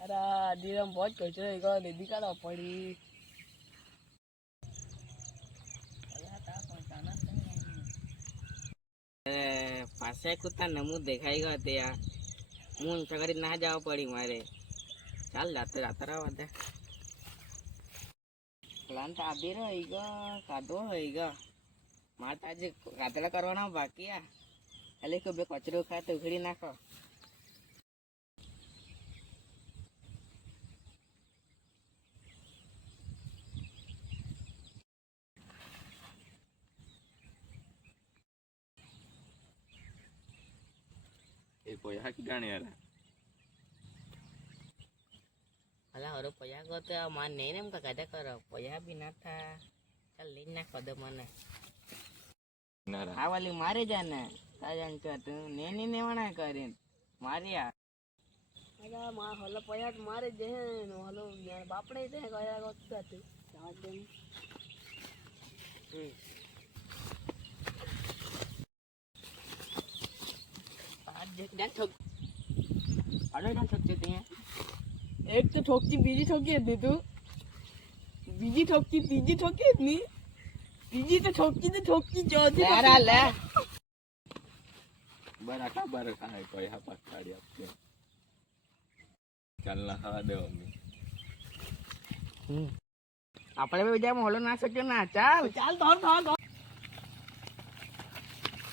अरे दिरम बहुत कचरो है को दीदी का तो पड़ी પાસે કુત્તા નમૂદ દેખાઈ ગયો તે યાર હું સગડી ના જવા પડી મારે ચાલ જાતે જાતે રહો દે પ્લાન તો આબી રહી ગયો કાદો રહી ગયો મારે તો આજે કાતરા કરવાના બાકી આ ખાલી કે બે કચરો ખાય તો ઉઘડી નાખો એ પોયા કી ગાણી આલા અલા હરો પૈયા ગયો તો માર નહીં ને એમ કાઢા કરો પૈયા બી ના થા ચાલ લઈને નાખો દે મને નારા આ વાલી મારે જાને તાજન કે તું નેની નેવણા કરીને માર્યા अरे माँ हलो पयाट मारे जे नो हलो यार बापड़े दे गया वक्त आते चार दिन आज देख डांस ठोक अरे डांस ठोकते हैं एक तो ठोकती बीजी ठोकी है तू बीजी ठोकती तीजी ठोकी नहीं बीजी तो ठोकती चौथी यार ले बरखा है पोया पकड़ी आपके चलना हवा दे मम्मी આપણે બે બીજા મોહલો ના શક્યો ના ચાલ चाल धर धर